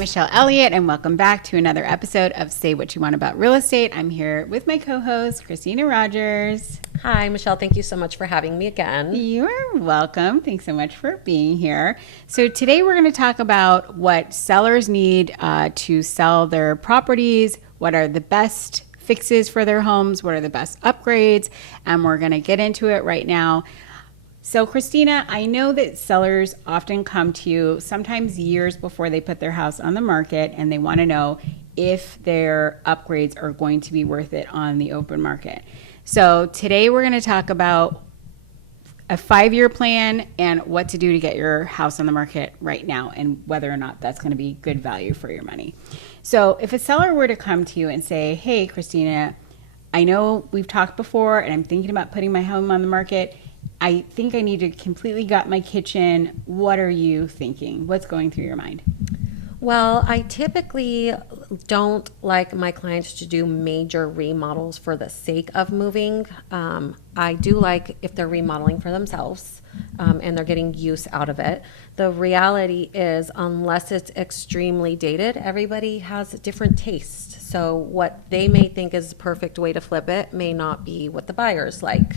Michelle Elliott, and welcome back to another episode of Say What You Want About Real Estate. I'm here with my co-host, Kristina Rodgers. Hi, Michelle. Thank you so much for having me again. You're welcome. Thanks so much for being here. So today we're going to talk about what sellers need to sell their properties, what are the best fixes for their homes, what are the best upgrades, and we're going to get into it right now. So Kristina, I know that sellers often come to you sometimes years before they put their house on the market, and they want to know if their upgrades are going to be worth it on the open market. So today we're going to talk about a 5-year plan and what to do to get your house on the market right now and whether or not that's going to be good value for your money. So if a seller were to come to you and say, hey, Kristina, I know we've talked before and I'm thinking about putting my home on the market. I think I need to completely gut my kitchen. What are you thinking? What's going through your mind? Well, I typically don't like my clients to do major remodels for the sake of moving. I do like if they're remodeling for themselves and they're getting use out of it. The reality is, unless it's extremely dated, everybody has a different taste. So what they may think is the perfect way to flip it may not be what the buyers like.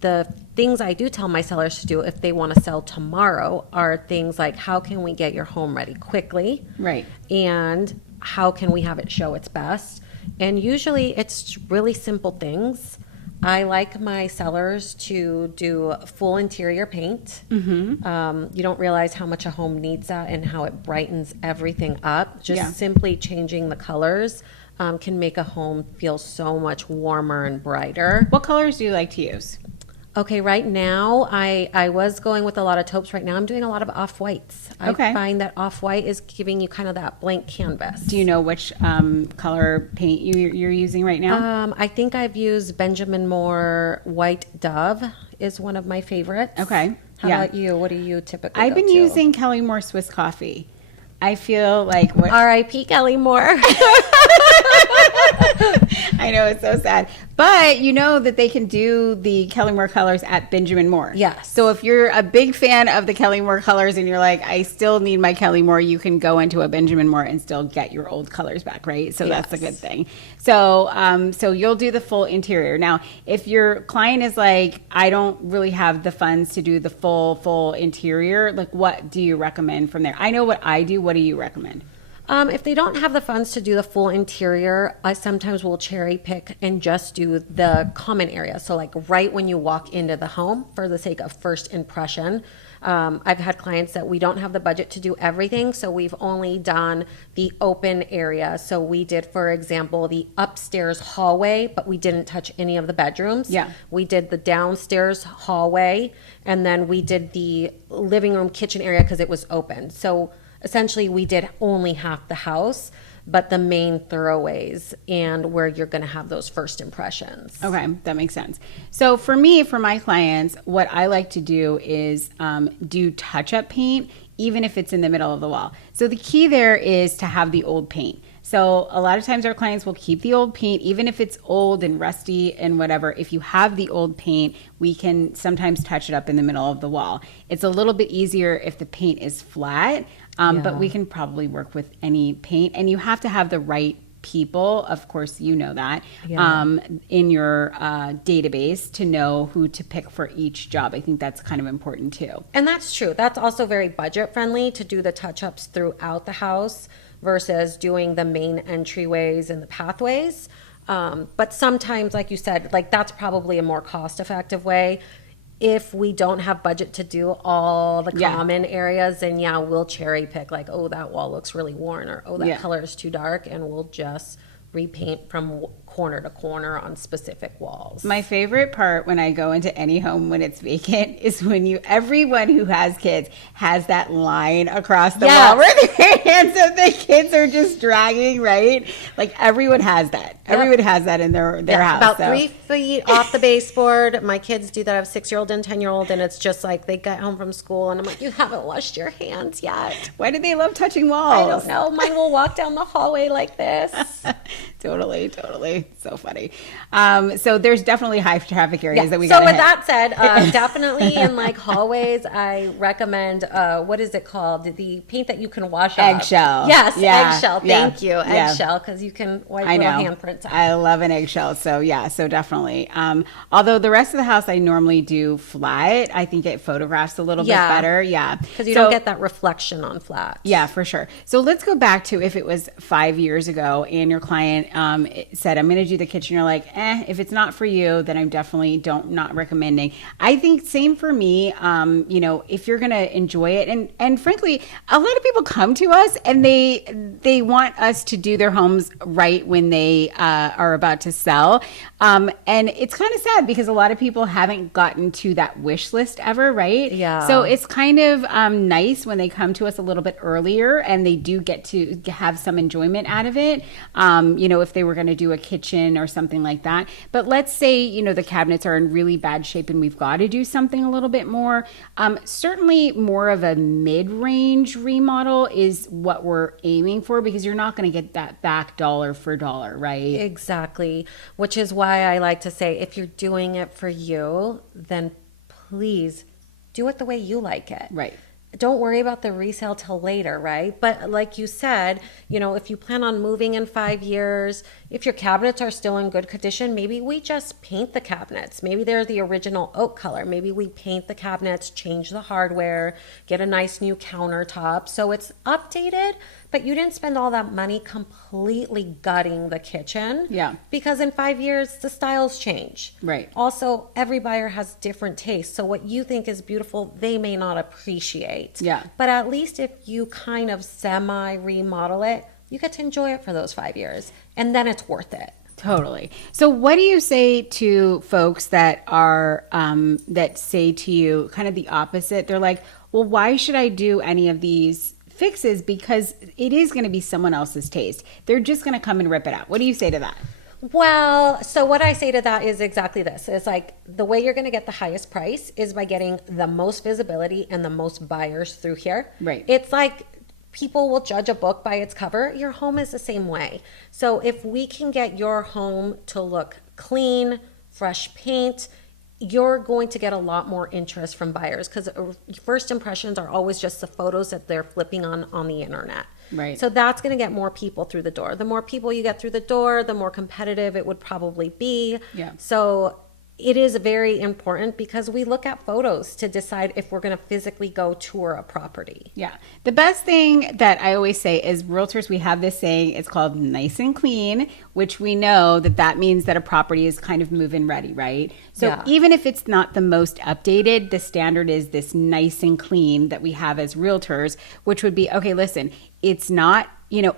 The things I do tell my sellers to do if they want to sell tomorrow are things like, how can we get your home ready quickly? Right. And how can we have it show its best? And usually it's really simple things. I like my sellers to do full interior paint. Mm-hmm. You don't realize how much a home needs that and how it brightens everything up. Just simply changing the colors can make a home feel so much warmer and brighter. What colors do you like to use? Okay, right now, I was going with a lot of taupes. Right now, I'm doing a lot of off-whites. Okay. I find that off-white is giving you kind of that blank canvas. Do you know which color paint you're using right now? I think I've used Benjamin Moore White Dove is one of my favorites. Okay. How about you? What do you typically I've been using Kelly Moore Swiss Coffee. I feel like R.I.P. Kelly Moore. I know, it's so sad. But you know that they can do the Kelly Moore colors at Benjamin Moore. Yes. So if you're a big fan of the Kelly Moore colors and you're like, I still need my Kelly Moore, you can go into a Benjamin Moore and still get your old colors back, right? So that's a good thing. So so you'll do the full interior. Now, if your client is like, I don't really have the funds to do the full interior, like what do you recommend from there? I know what I do. What do you recommend? If they don't have the funds to do the full interior, I sometimes will cherry pick and just do the common area. So like right when you walk into the home for the sake of first impression. I've had clients that we don't have the budget to do everything. So we've only done the open area. So we did, for example, the upstairs hallway, but we didn't touch any of the bedrooms. Yeah. We did the downstairs hallway, and then we did the living room kitchen area because it was open. So essentially, we did only half the house, but the main thoroughways and where you're going to have those first impressions. Okay, that makes sense. So for me, for my clients, what I like to do is do touch-up paint, even if it's in the middle of the wall. So the key there is to have the old paint. So a lot of times our clients will keep the old paint, even if it's old and rusty and whatever. If you have the old paint, we can sometimes touch it up in the middle of the wall. It's a little bit easier if the paint is flat. But we can probably work with any paint, and you have to have the right people, of course, you know that, in your database to know who to pick for each job. I think that's kind of important too. And that's true. That's also very budget friendly to do the touch-ups throughout the house versus doing the main entryways and the pathways. But sometimes, like you said, like that's probably a more cost-effective way. If we don't have budget to do all the common areas, then we'll cherry pick like, oh, that wall looks really worn, or oh, that color is too dark, and we'll just repaint from corner to corner on specific walls. My favorite part when I go into any home when it's vacant is when everyone who has kids has that line across the wall where their hands of the kids are just dragging, right? Like everyone has that. Everyone has that in their house. About 3 feet off the baseboard. My kids do that. I have a 6-year-old and 10-year-old, and it's just like they get home from school, and I'm like, you haven't washed your hands yet. Why do they love touching walls? I don't know. Mine will walk down the hallway like this. Totally. So funny. So there's definitely high traffic areas that we So got. with that said, definitely in like hallways, I recommend, what is it called? The paint that you can wash off. Eggshell. Yes, Yeah. eggshell. Yeah. Thank you. Yeah. Eggshell, because you can wipe I little know. handprints out. I love an eggshell. So yeah, so definitely. Although the rest of the house I normally do flat. I think it photographs a little bit better. Yeah. Because you don't get that reflection on flat. Yeah, for sure. So let's go back to if it was 5 years ago and your client said, I'm going to do the kitchen. You're like, if it's not for you, then I'm definitely not recommending. I think same for me. If you're going to enjoy it, and frankly, a lot of people come to us and they want us to do their homes right when they are about to sell. And it's kind of sad because a lot of people haven't gotten to that wish list ever, right? Yeah. So it's kind of nice when they come to us a little bit earlier and they do get to have some enjoyment out of it. If they were going to do a kitchen or something like that. But let's say, the cabinets are in really bad shape and we've got to do something a little bit more. Certainly more of a mid-range remodel is what we're aiming for because you're not going to get that back dollar for dollar, right? Exactly. Which is why I like to say, if you're doing it for you, then please do it the way you like it. Right. Don't worry about the resale till later, right? But like you said, if you plan on moving in 5 years, if your cabinets are still in good condition, maybe we just paint the cabinets. Maybe they're the original oak color. Maybe we paint the cabinets, change the hardware, get a nice new countertop. So it's updated, but you didn't spend all that money completely gutting the kitchen. Yeah. Because in 5 years, the styles change. Right. Also, every buyer has different tastes. So what you think is beautiful, they may not appreciate. Yeah. But at least if you kind of semi-remodel it, you get to enjoy it for those 5 years. And then it's worth it. Totally. So what do you say to folks that are, that say to you kind of the opposite? They're like, well, why should I do any of these fixes? Because it is going to be someone else's taste. They're just going to come and rip it out. What do you say to that? Well, so what I say to that is exactly this. It's like the way you're going to get the highest price is by getting the most visibility and the most buyers through here. Right. It's like people will judge a book by its cover. Your home is the same way. So if we can get your home to look clean, fresh paint, you're going to get a lot more interest from buyers because first impressions are always just the photos that they're flipping on the internet. Right. So that's going to get more people through the door. The more people you get through the door, the more competitive it would probably be. Yeah. So it is very important because we look at photos to decide if we're going to physically go tour a property. Yeah. The best thing that I always say is realtors, we have this saying, it's called nice and clean, which we know that means that a property is kind of move-in ready, right? So Yeah. even if it's not the most updated, the standard is this nice and clean that we have as realtors, which would be, okay, listen, it's not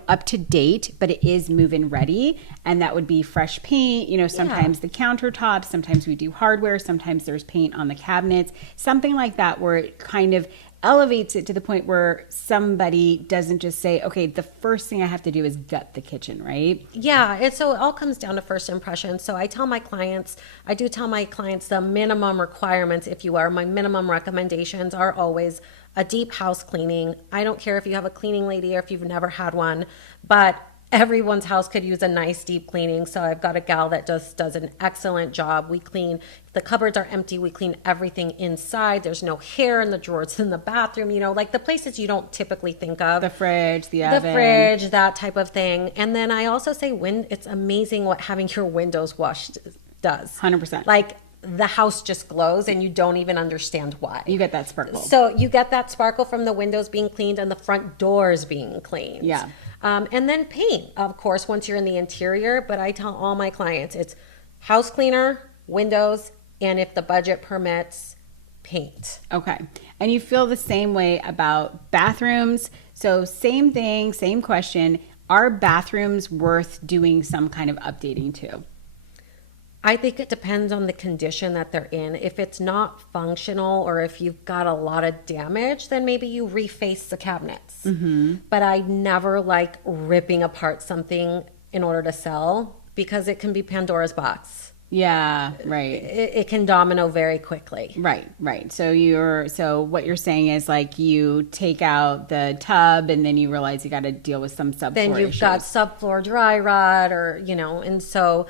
up to date, but it is move-in ready. And that would be fresh paint, sometimes the countertops, sometimes we do hardware, sometimes there's paint on the cabinets, something like that where it kind of elevates it to the point where somebody doesn't just say, okay, the first thing I have to do is gut the kitchen, right? Yeah, so it all comes down to first impression. So I do tell my clients the minimum requirements, if you are. My minimum recommendations are always a deep house cleaning. I don't care if you have a cleaning lady or if you've never had one, but everyone's house could use a nice deep cleaning. So I've got a gal that just does an excellent job. We clean, if the cupboards are empty, we clean everything inside. There's no hair in the drawers in the bathroom, like the places you don't typically think of. The fridge, the oven. The fridge, that type of thing. And then I also say it's amazing what having your windows washed does. 100%. Like the house just glows and you don't even understand why. You get that sparkle. So you get that sparkle from the windows being cleaned and the front doors being cleaned. Yeah. And then paint, of course, once you're in the interior. But I tell all my clients it's house cleaner, windows, and if the budget permits, paint. Okay. And you feel the same way about bathrooms. So same thing, same question. Are bathrooms worth doing some kind of updating to? I think it depends on the condition that they're in. If it's not functional or if you've got a lot of damage, then maybe you reface the cabinets. Mm-hmm. But I never like ripping apart something in order to sell because it can be Pandora's box. Yeah, right. it can domino very quickly. Right. So what you're saying is like you take out the tub and then you realize you got to deal with some subfloor Then you've issues. got subfloor dry rot, or and so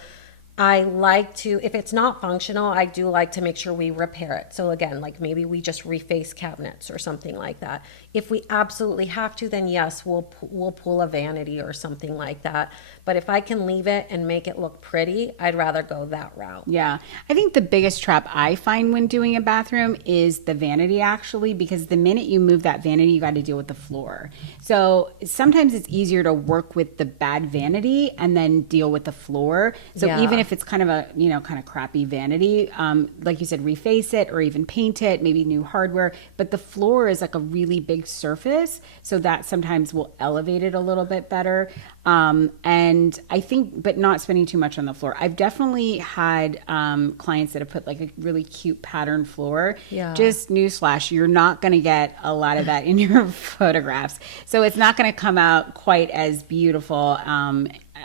I like to, if it's not functional, I do like to make sure we repair it. So again, like maybe we just reface cabinets or something like that. If we absolutely have to, then yes, we'll pull a vanity or something like that. But if I can leave it and make it look pretty, I'd rather go that route. Yeah. I think the biggest trap I find when doing a bathroom is the vanity, actually, because the minute you move that vanity, you got to deal with the floor. So sometimes it's easier to work with the bad vanity and then deal with the floor. So Yeah. even if it's kind of a, kind of crappy vanity, like you said, reface it or even paint it, maybe new hardware. But the floor is like a really big surface. So that sometimes will elevate it a little bit better. And I think, but not spending too much on the floor. I've definitely had clients that have put like a really cute pattern floor. Yeah. Just newsflash, you're not going to get a lot of that in your photographs. So it's not going to come out quite as beautiful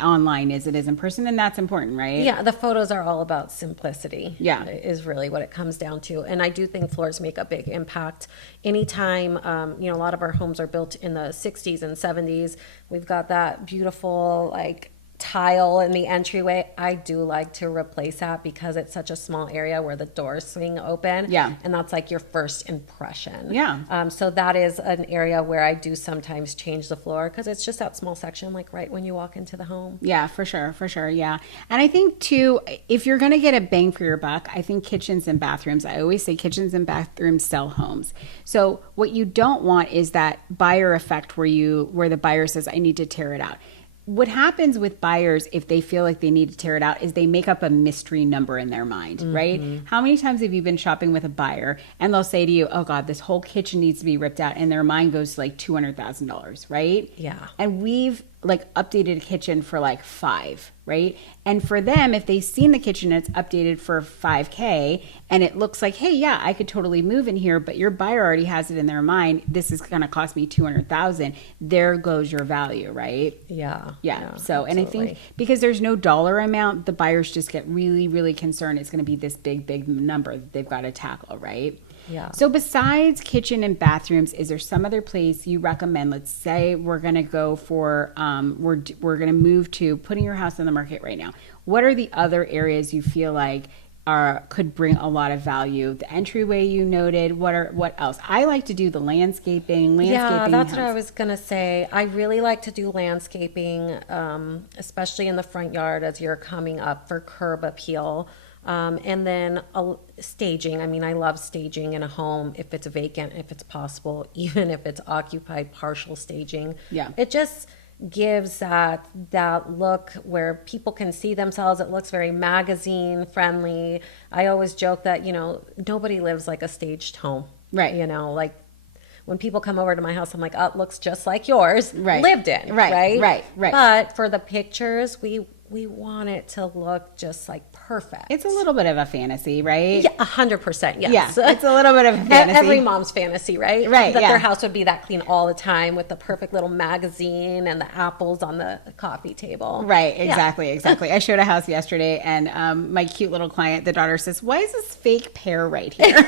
online as it is in person, and that's important, right? Yeah, the photos are all about simplicity. Yeah. Is really what it comes down to. And I do think floors make a big impact. Anytime, a lot of our homes are built in the 60s and 70s. We've got that beautiful, like, tile in the entryway. I do like to replace that because it's such a small area where the doors swing open. Yeah. And that's like your first impression. Yeah. So that is an area where I do sometimes change the floor because it's just that small section, like right when you walk into the home. Yeah, for sure. Yeah. And I think too, if you're going to get a bang for your buck, I think kitchens and bathrooms, I always say kitchens and bathrooms sell homes. So what you don't want is that buyer effect where the buyer says, I need to tear it out. What happens with buyers if they feel like they need to tear it out is they make up a mystery number in their mind, right? How many times have you been shopping with a buyer and they'll say to you, oh God, this whole kitchen needs to be ripped out, and their mind goes to like $200,000, right? Yeah. And we've like updated a kitchen for like $5,000, right? And for them, if they've seen the kitchen and it's updated for $5,000 and it looks like, hey, yeah, I could totally move in here, but your buyer already has it in their mind, this is going to cost me $200,000. There goes your value, right? Yeah. Yeah. So, and I absolutely. think because there's no dollar amount, the buyers just get really, really concerned it's going to be this big number that they've got to tackle, right? Yeah. So besides kitchen and bathrooms, is there some other place you recommend? Let's say we're going to go for, we're going to move to putting your house on the market right now. What are the other areas you feel like could bring a lot of value? The entryway you noted. What else? I like to do the landscaping. Yeah, that's what I was gonna say. I really like to do landscaping, especially in the front yard as you're coming up for curb appeal. And then staging. I mean, I love staging in a home if it's vacant, if it's possible, even if it's occupied, partial staging. Yeah. It just gives that look where people can see themselves. It looks very magazine friendly. I always joke that, nobody lives like a staged home. Right. Like when people come over to my house, I'm like, oh, it looks just like yours. Right. Lived in. Right. But for the pictures, we want it to look just like perfect. It's a little bit of a fantasy, right? Yeah, 100%. Yes. Yeah, it's a little bit of a fantasy. Every mom's fantasy, right? Right, That yeah. their house would be that clean all the time with the perfect little magazine and the apples on the coffee table. Right, Yeah. exactly. I showed a house yesterday, and my cute little client, the daughter says, why is this fake pear right here?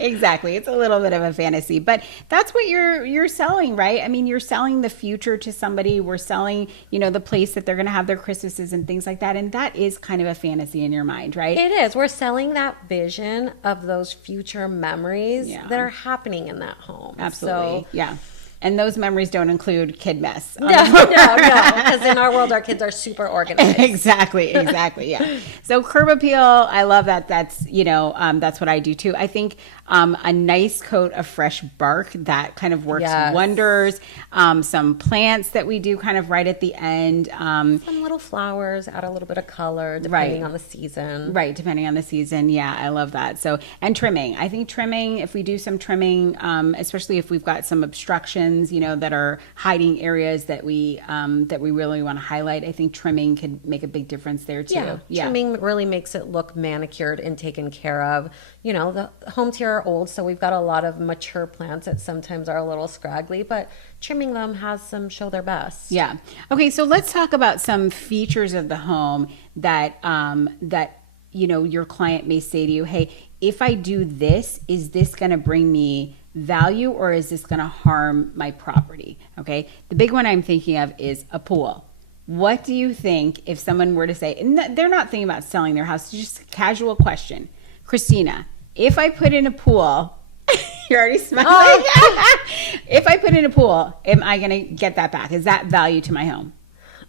Exactly. It's a little bit of a fantasy, but that's what you're selling, right? I mean, you're selling the future to somebody. We're selling, the place that they're going to have their Christmases and things like that. And that is kind of a fantasy in your mind, right? It is. We're selling that vision of those future memories Yeah. that are happening in that home. Absolutely. So, Yeah. And those memories don't include kid mess. no, because in our world, our kids are super organized. Exactly. Yeah. So curb appeal, I love that. That's, that's what I do too. I think a nice coat of fresh bark that kind of works Yes. wonders. Some plants that we do kind of right at the end. Some little flowers, add a little bit of color depending Right. on the season. Right, depending on the season. Yeah, I love that. So, and trimming. I think trimming, if we do some trimming, especially if we've got some obstructions, that are hiding areas that we really want to highlight, I think trimming could make a big difference there too. Yeah, trimming really makes it look manicured and taken care of. The homes here are old, so we've got a lot of mature plants that sometimes are a little scraggly, but trimming them has them show their best. Yeah. Okay, so let's talk about some features of the home that your client may say to you, hey, if I do this, is this going to bring me value or is this going to harm my property? Okay. The big one I'm thinking of is a pool. What do you think if someone were to say, and they're not thinking about selling their house, just a casual question. Kristina, if I put in a pool, you're already smiling. Oh. If I put in a pool, am I going to get that back? Is that value to my home?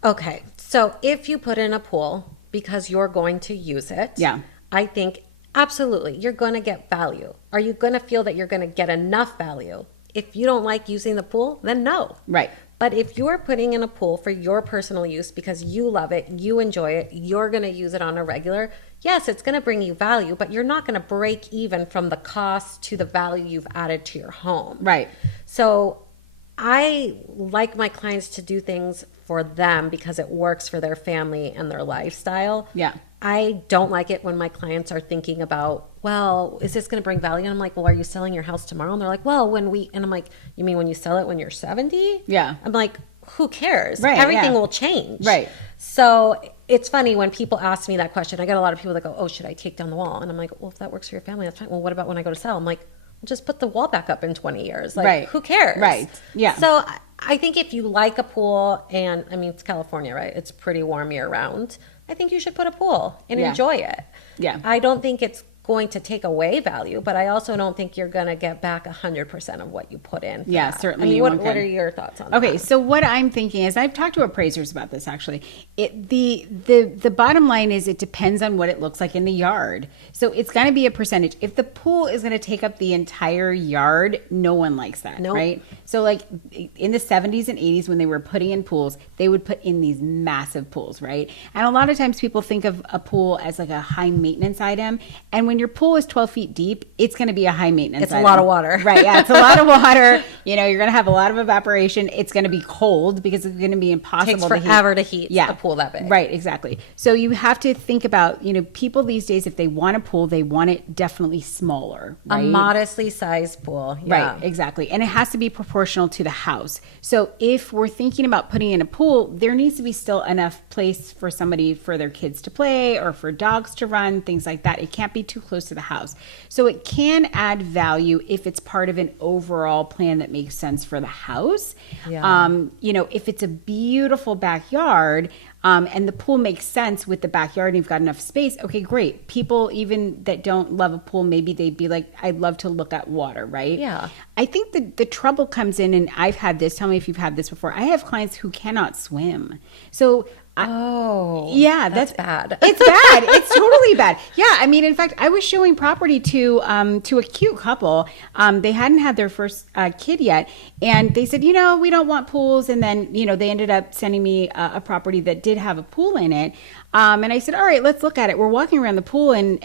Okay. So if you put in a pool because you're going to use it, yeah, I think absolutely you're going to get value. Are you going to feel that you're going to get enough value? If you don't like using the pool, then no. Right. But if you're putting in a pool for your personal use because you love it, you enjoy it, you're going to use it on a regular, yes, it's going to bring you value, but you're not going to break even from the cost to the value you've added to your home. Right. So I like my clients to do things for them because it works for their family and their lifestyle. Yeah. I don't like it when my clients are thinking about, well, is this going to bring value? And I'm like, well, are you selling your house tomorrow? And they're like, well, and I'm like, you mean when you sell it when you're 70? Yeah. I'm like, who cares? Right, Everything yeah. will change. Right. So it's funny when people ask me that question. I get a lot of people that go, oh, should I take down the wall? And I'm like, well, if that works for your family, that's fine. Well, what about when I go to sell? I'm like, well, just put the wall back up in 20 years. Like, right. Who cares? Right. Yeah. So I think if you like a pool, and I mean, it's California, right? It's pretty warm year round. I think you should put a pool and enjoy it. Yeah. I don't think it's going to take away value, but I also don't think you're going to get back 100% of what you put in. Yeah, that. certainly. I mean, what are your thoughts on that? Okay, so what I'm thinking is, I've talked to appraisers about this actually. The bottom line is it depends on what it looks like in the yard. So it's going to be a percentage. If the pool is going to take up the entire yard, no one likes that, Nope. right? So like in the 70s and 80s when they were putting in pools, they would put in these massive pools, right? And a lot of times people think of a pool as like a high maintenance item. And when your pool is 12 feet deep, it's going to be a high maintenance It's item. a lot of water. Right, yeah, it's a lot of water. You're going to have a lot of evaporation. It's going to be cold because it's going to be impossible It takes forever to heat a pool that big. Right, exactly. So you have to think about, people these days, if they want a pool, they want it definitely smaller, right? A modestly sized pool. Yeah. Right, exactly. And it has to be proportional to the house. So if we're thinking about putting in a pool, there needs to be still enough place for somebody, for their kids to play or for dogs to run, things like that. It can't be too close to the house. So it can add value if it's part of an overall plan that makes sense for the house. Yeah. If it's a beautiful backyard, and the pool makes sense with the backyard and you've got enough space, okay, great. People even that don't love a pool, maybe they'd be like, I'd love to look at water, right? Yeah. I think the trouble comes in, and I've had this, tell me if you've had this before. I have clients who cannot swim. So that's bad. It's bad. It's totally bad. Yeah, I mean, in fact, I was showing property to a cute couple. They hadn't had their first kid yet, and they said, we don't want pools. And then, they ended up sending me a property that did have a pool in it. And I said, all right, let's look at it. We're walking around the pool, and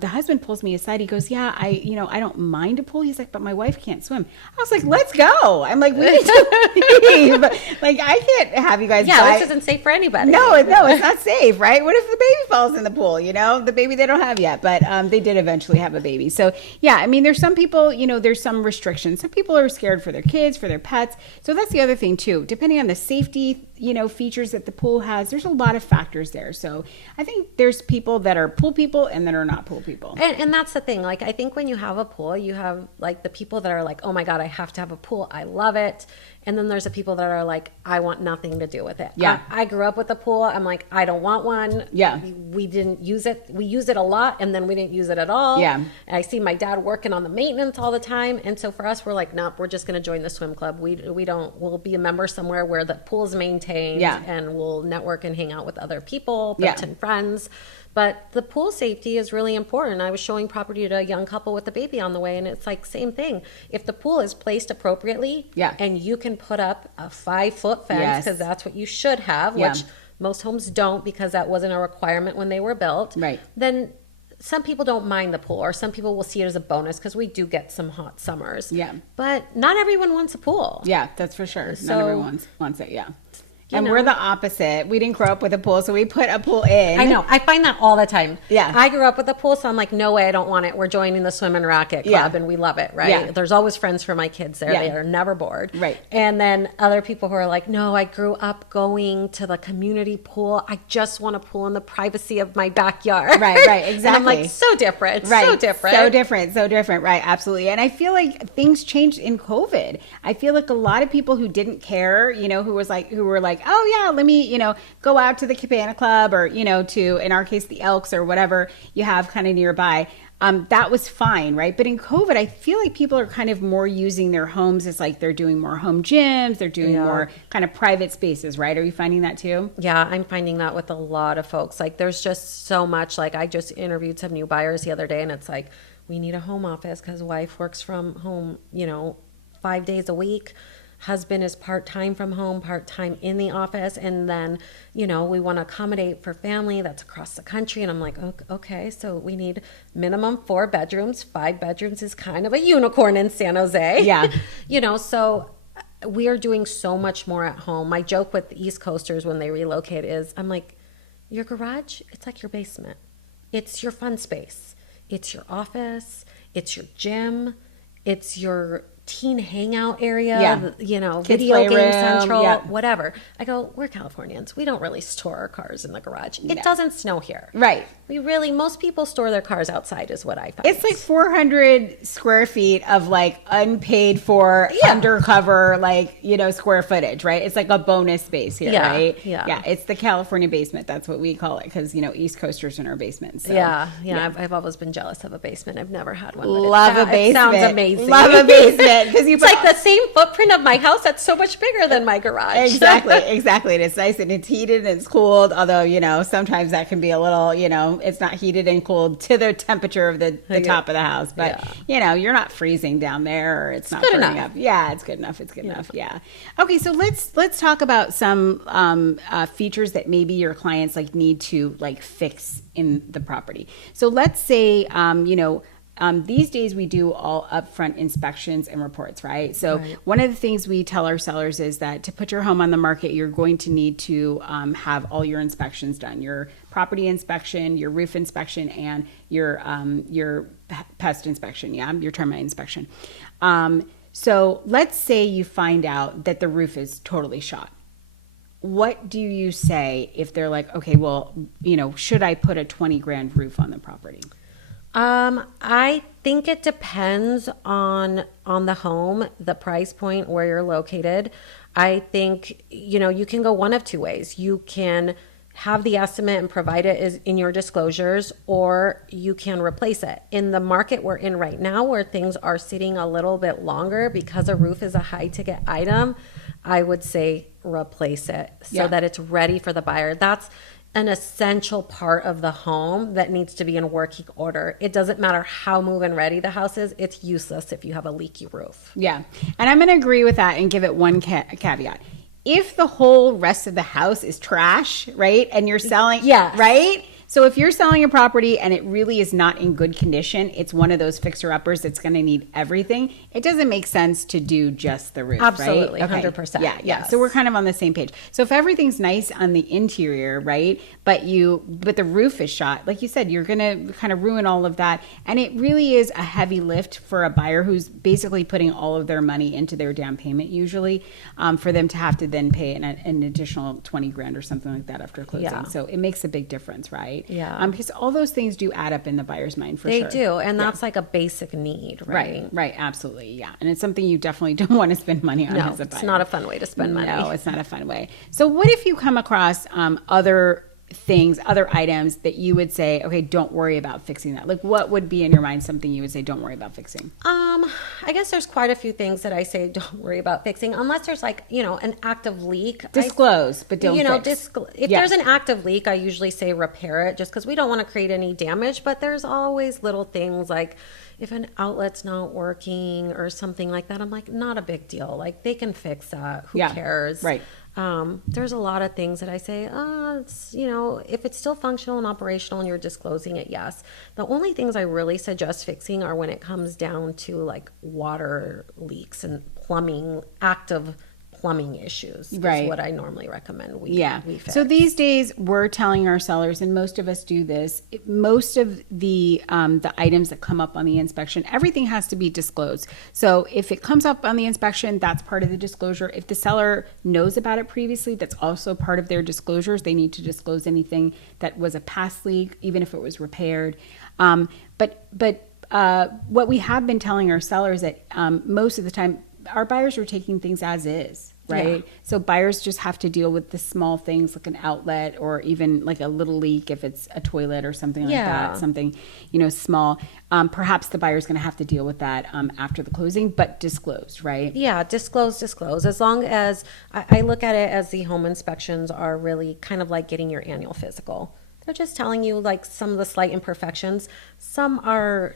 the husband pulls me aside. He goes, yeah, I don't mind a pool. He's like, but my wife can't swim. I was like, let's go. I'm like, we need to leave. Like, I can't have you guys. Yeah, this isn't safe for anybody. No, it's not safe, right? What if the baby falls in the pool? The baby they don't have yet, but they did eventually have a baby. So yeah, I mean, there's some people, there's some restrictions. Some people are scared for their kids, for their pets. So that's the other thing too. Depending on the safety, features that the pool has, there's a lot of factors there. So I think there's people that are pool people and that are not pool people. And that's the thing. Like, I think when you have a pool, you have like the people that are like, oh my God, I have to have a pool. I love it. And then there's the people that are like, I want nothing to do with it. Yeah. I grew up with a pool. I'm like, I don't want one. Yeah. We didn't use it. We used it a lot, and then we didn't use it at all. Yeah. And I see my dad working on the maintenance all the time. And so for us, we're like, nope, we're just going to join the swim club. We'll be a member somewhere where the pool's maintained. Yeah. And we'll network and hang out with other people, Yeah. 10 friends. But the pool safety is really important. I was showing property to a young couple with a baby on the way, and it's like same thing. If the pool is placed appropriately, Yeah. and you can put up a 5-foot fence, Yes. because that's what you should have, Yeah. which most homes don't because that wasn't a requirement when they were built. Right. Then some people don't mind the pool, or some people will see it as a bonus because we do get some hot summers. Yeah. But not everyone wants a pool. Yeah, that's for sure. So- Not everyone wants it. Yeah. And we're the opposite. We didn't grow up with a pool, so we put a pool in. I know. I find that all the time. Yeah. I grew up with a pool, so I'm like, no way, I don't want it. We're joining the swim and racket club, and we love it, right? Yeah. There's always friends for my kids there. Yeah. They are never bored. Right. And then other people who are like, no, I grew up going to the community pool. I just want a pool in the privacy of my backyard. Right, exactly. And I'm like, so different. Right. So different. So different. Right, absolutely. And I feel like things changed in COVID. I feel like a lot of people who didn't care, who were like, oh yeah, let me, go out to the Cabana Club or, to, in our case, the Elks or whatever you have kind of nearby. That was fine, right? But in COVID, I feel like people are kind of more using their homes. It's like they're doing more home gyms. They're doing more kind of private spaces, right? Are you finding that too? Yeah, I'm finding that with a lot of folks. Like there's just so much. Like I just interviewed some new buyers the other day, and it's like, we need a home office because wife works from home, 5 days a week. Husband is part-time from home, part-time in the office. And then, we want to accommodate for family that's across the country. And I'm like, okay, so we need minimum 4 bedrooms. 5 bedrooms is kind of a unicorn in San Jose. Yeah. So we are doing so much more at home. My joke with the East Coasters when they relocate is, I'm like, your garage, it's like your basement. It's your fun space. It's your office. It's your gym. It's your teen hangout area, video game central, whatever. I go, we're Californians. We don't really store our cars in the garage. It doesn't snow here. Right. Most people store their cars outside is what I find. It's like 400 square feet of like unpaid for undercover, square footage, right? It's like a bonus space here, right? Yeah. It's the California basement. That's what we call it. Cause East Coasters in our basement. So, I've always been jealous of a basement. I've never had one. Love a basement. It sounds amazing. Love a basement. Because it's like the same footprint of my house that's so much bigger than my garage. Exactly. And it's nice and it's heated and it's cooled. Although, sometimes that can be a little, it's not heated and cooled to the temperature of the top of the house. But, you're not freezing down there or it's not burning up. Yeah, it's good enough. It's good enough. Yeah. Okay, so let's talk about some features that maybe your clients need to fix in the property. So let's say, these days we do all upfront inspections and reports, right? So one of the things we tell our sellers is that to put your home on the market, you're going to need to have all your inspections done, your property inspection, your roof inspection, and your pest inspection, your termite inspection. So let's say you find out that the roof is totally shot. What do you say if they're like, okay, well, should I put a 20 grand roof on the property? I think it depends on the home, the price point, where you're located. I think, you can go one of two ways. You can have the estimate and provide it as in your disclosures, or you can replace it. In the market we're in right now, where things are sitting a little bit longer because a roof is a high ticket item, I would say replace it so that it's ready for the buyer. That's an essential part of the home that needs to be in working order. It doesn't matter how move-in ready the house is. It's useless if you have a leaky roof. Yeah. And I'm going to agree with that and give it one caveat. If the whole rest of the house is trash, right? And you're selling, right? So if you're selling a property and it really is not in good condition, it's one of those fixer-uppers that's going to need everything. It doesn't make sense to do just the roof, absolutely, right? 100%. Yeah. Yes. So we're kind of on the same page. So if everything's nice on the interior, right, but the roof is shot, like you said, you're going to kind of ruin all of that. And it really is a heavy lift for a buyer who's basically putting all of their money into their down payment usually, for them to have to then pay an additional 20 grand or something like that after closing. Yeah. So it makes a big difference, right? Yeah. Because all those things do add up in the buyer's mind for sure. They do. And that's like a basic need, right? Right. Absolutely. Yeah. And it's something you definitely don't want to spend money on as a buyer. It's not a fun way to spend money. No, it's not a fun way. So what if you come across other things, other items that you would say, okay, don't worry about fixing that? Like what would be in your mind something you would say, don't worry about fixing? I guess there's quite a few things that I say, don't worry about fixing, unless there's an active leak. Disclose, but don't fix. If there's an active leak, I usually say repair it just because we don't want to create any damage, but there's always little things like if an outlet's not working or something like that, I'm like, not a big deal. Like they can fix that. Who cares? Right. There's a lot of things that I say, it's, if it's still functional and operational and you're disclosing it, yes. The only things I really suggest fixing are when it comes down to like water leaks and plumbing, active plumbing issues is Right. what I normally recommend we fix. So these days we're telling our sellers, and most of us do this, most of the items that come up on the inspection, everything has to be disclosed. So if it comes up on the inspection, that's part of the disclosure. If the seller knows about it previously, that's also part of their disclosures. They need to disclose anything that was a past leak, even if it was repaired. But what we have been telling our sellers that most of the time, our buyers are taking things as is, right? Yeah. So buyers just have to deal with the small things like an outlet or even like a little leak if it's a toilet or something like that, something, small. Perhaps the buyer's going to have to deal with that after the closing, but disclosed, right? Yeah, disclose. As long as I look at it as the home inspections are really kind of like getting your annual physical. They're just telling you like some of the slight imperfections. Some are,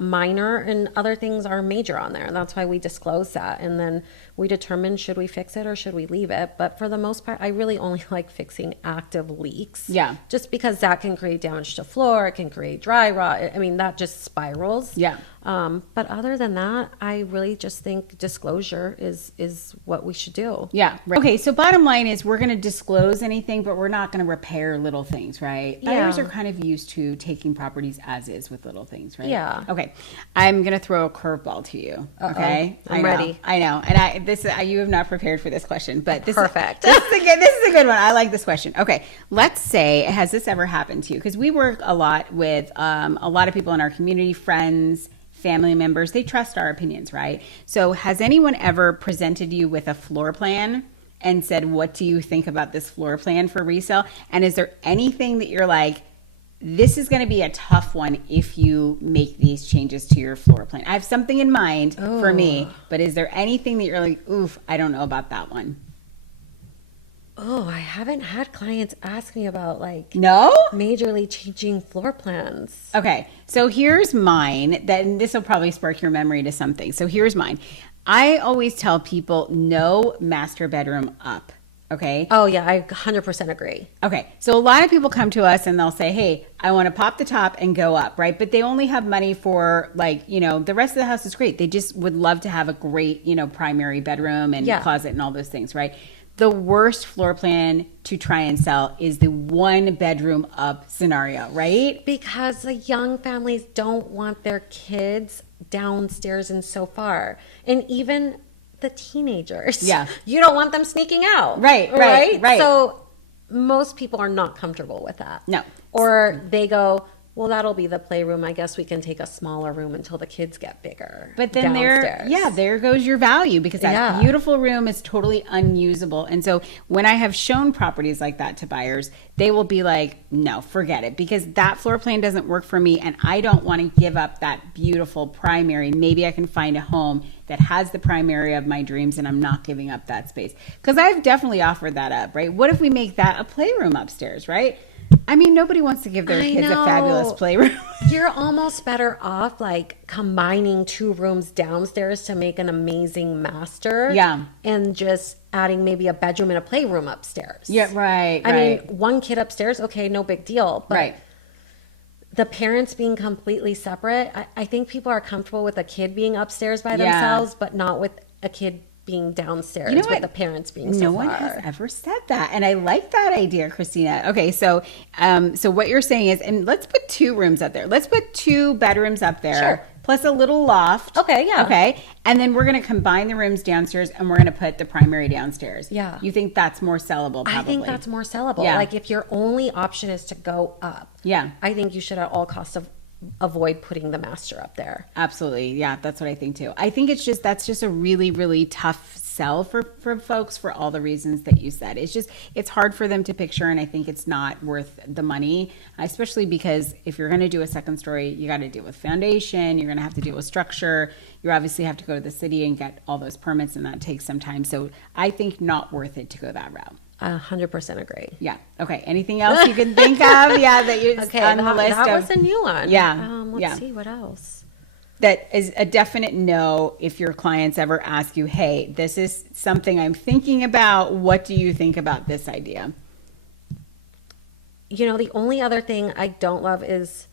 minor, and other things are major on there. And that's why we disclose that. And then we determine, should we fix it or should we leave it? But for the most part, I really only like fixing active leaks. Yeah. Just because that can create damage to floor. It can create dry rot. I mean, that just spirals. Yeah. But other than that, I really just think disclosure is what we should do. Yeah. Right. Okay. So bottom line is we're going to disclose anything, but we're not going to repair little things, right? Yeah. Buyers are kind of used to taking properties as is with little things, right? Yeah. Okay. I'm going to throw a curveball to you. Okay. I'm ready. I know. And you have not prepared for this question, but Perfect. This is a good one. I like this question. Okay. Let's say, has this ever happened to you? Because we work a lot with a lot of people in our community, friends, family members. They trust our opinions, right? So has anyone ever presented you with a floor plan and said, what do you think about this floor plan for resale? And is there anything that you're like, this is going to be a tough one if you make these changes to your floor plan? I have something in mind for me, but is there anything that you're like, oof, I don't know about that one? Oh, I haven't had clients ask me about No? majorly changing floor plans. Okay, so here's mine. Then this will probably spark your memory to something. So here's mine. I always tell people no master bedroom up. Okay. Oh yeah, I 100% agree. Okay. So a lot of people come to us and they'll say, hey, I want to pop the top and go up, right? But they only have money for the rest of the house is great. They just would love to have a great, primary bedroom and closet and all those things, right? The worst floor plan to try and sell is the 1 bedroom up scenario, right? Because the young families don't want their kids downstairs and so far. And even the teenagers. Yeah. You don't want them sneaking out. Right. So most people are not comfortable with that. No. Or they go, well, that'll be the playroom. I guess we can take a smaller room until the kids get bigger. But then downstairs. there goes your value because that beautiful room is totally unusable. And so when I have shown properties like that to buyers, they will be like, no, forget it, because that floor plan doesn't work for me and I don't want to give up that beautiful primary. Maybe I can find a home that has the primary of my dreams and I'm not giving up that space. Because I've definitely offered that up, right? What if we make that a playroom upstairs, right? I mean, nobody wants to give their kids a fabulous playroom. You're almost better off combining 2 rooms downstairs to make an amazing master. Yeah. And just adding maybe a bedroom and a playroom upstairs. Yeah, right. I mean, 1 kid upstairs, okay, no big deal. But the parents being completely separate, I think people are comfortable with a kid being upstairs by themselves, but not with a kid being downstairs with the parents being so far. No one has ever said that, and I like that idea, Kristina. Okay, so what you're saying is, and let's put 2 rooms up there. Let's put 2 bedrooms up there, plus a little loft. Okay, yeah. Okay, and then we're going to combine the rooms downstairs, and we're going to put the primary downstairs. Yeah. You think that's more sellable? Probably. I think that's more sellable. Yeah. If your only option is to go up, I think you should at all costs avoid putting the master up there. Absolutely. Yeah, that's what I think too. I think that's just a really, really tough sell for folks for all the reasons that you said. It's hard for them to picture, and I think it's not worth the money, especially because if you're going to do a second story, you got to deal with foundation, you're going to have to deal with structure, you obviously have to go to the city and get all those permits, and that takes some time. So I think not worth it to go that route. 100% agree. Yeah. Okay. Anything else you can think of? Yeah, that you on the list. That was a new one. Yeah. Let's see what else. That is a definite no if your clients ever ask you, hey, this is something I'm thinking about. What do you think about this idea? The only other thing I don't love is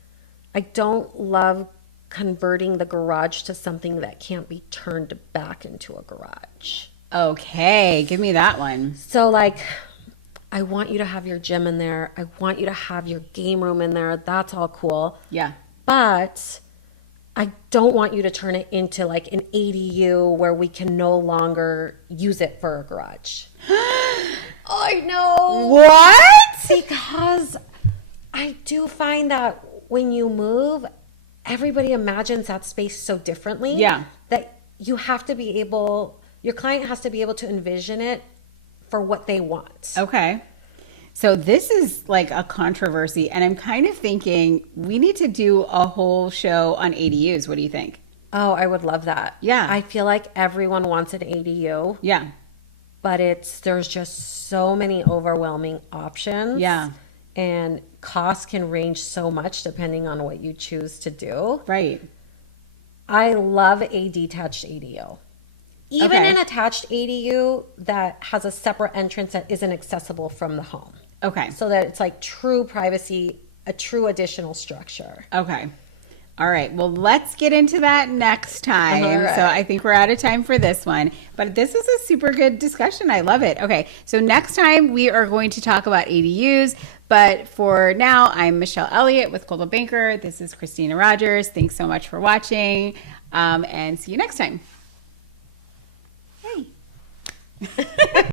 I don't love converting the garage to something that can't be turned back into a garage. Okay, give me that one. So like, I want you to have your gym in there. I want you to have your game room in there. That's all cool. Yeah. But I don't want you to turn it into like an ADU where we can no longer use it for a garage. I know. What? Because I do find that when you move, everybody imagines that space so differently. Yeah. That you have to be able, your client has to be able to envision it for what they want. Okay. So this is like a controversy, and I'm kind of thinking we need to do a whole show on ADUs. What do you think? Oh, I would love that. Yeah. I feel like everyone wants an ADU, Yeah. but there's just so many overwhelming options. Yeah. And costs can range so much depending on what you choose to do. Right. I love a detached ADU. Even Okay. an attached ADU that has a separate entrance that isn't accessible from the home. Okay. So that it's like true privacy, a true additional structure. Okay. All right. Well, let's get into that next time. All right. So I think we're out of time for this one. But this is a super good discussion. I love it. Okay. So next time we are going to talk about ADUs. But for now, I'm Michelle Elliott with Coldwell Banker. This is Kristina Rodgers. Thanks so much for watching. And see you next time. Hey.